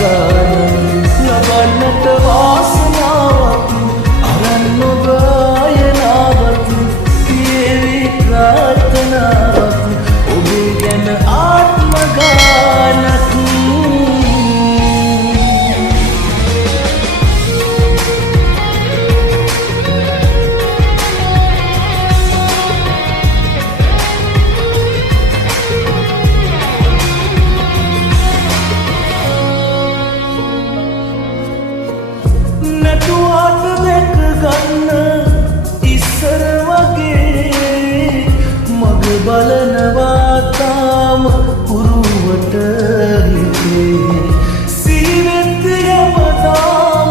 ගානන් ලබන්නට වාසනාවක් අරන් ඔබ ආයනාවක් පියවි ප්‍රාර්ථනාවක් ඔබේ ගැන ආත්ම ගානක් නැතුවාට දැක ගන්න ඉස්සර වගේ මග බලනවා තාම පුරුවට හිතේ සිහිවෙත් යමතාම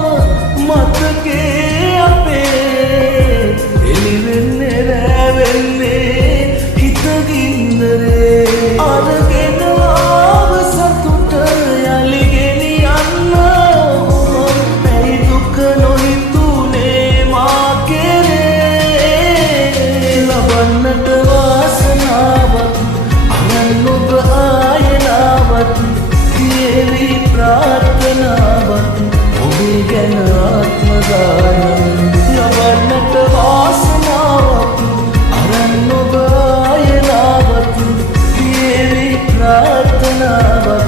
මතකේ අපේ එළිවෙන්නේ රැවෙන්නේ හිතගින්දරේ අරගෙන ආව සතුට යලි ගෙනියන්න ඇයි දුක නොහිතුනේ මා කෙරේ ලබන්නට වාසනාවක් අරන් ඔබ ආයනාවක් පියවි ප්‍රාර්ථනාවක් ඔබේ ගැන ආත්ම ගානන් ලබන්නට වාසනාවක් අරන් ඔබ ආයනාවක් පියවි ප්‍රාර්ථනාවක්